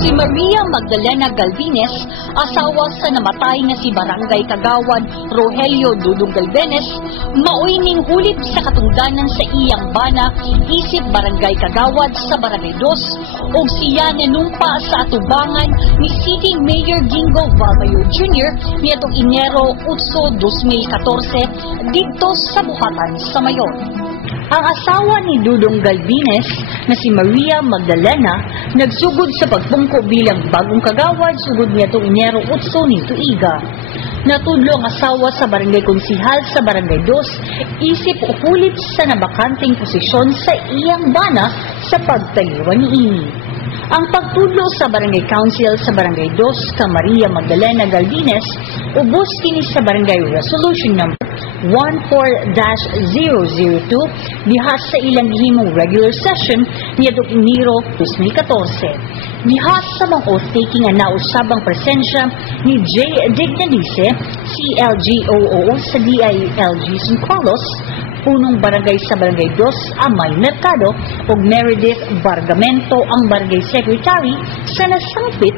Si Maria Magdalena Galvines, asawa sa namatay na si Barangay Kagawad Rogelio Dudong Galvenes, maoy ning hulip sa katungdanan sa iyang bana isip Barangay Kagawad sa Barangay 2 ug siya nanumpa sa atubangan ni City Mayor Gingo Valmayor Jr. niadtong Enero 8, 2014 didto sa Buhatan sa Mayon. Ang asawa ni Dudong Galvines na si Maria Magdalena nagsugod sa pagpungko bilang bagong kagawad sugod niadtong Enero 8 ning tuiga. Natudlo ang asawa sa barangay konsihal sa Barangay 2 isip hulip sa nabakanting posisyon sa iyang bana sa pagtaliwan niini. Ang pagtudlo sa Barangay Council sa Barangay 2 ka Maria Magdalena Galvines ubos kini sa Barangay Resolution No. 14-002 diha sa ilang gihimong regular session niadtong Enero 2014. Diha sa mga oath-taking nga nausabang presensya ni J. Dignalice, CLGOO sa DILG San Carlos, punong barangay sa Barangay 2 Amay Mercado ug Meredith Bargamento ang Barangay Secretary sa nasangpit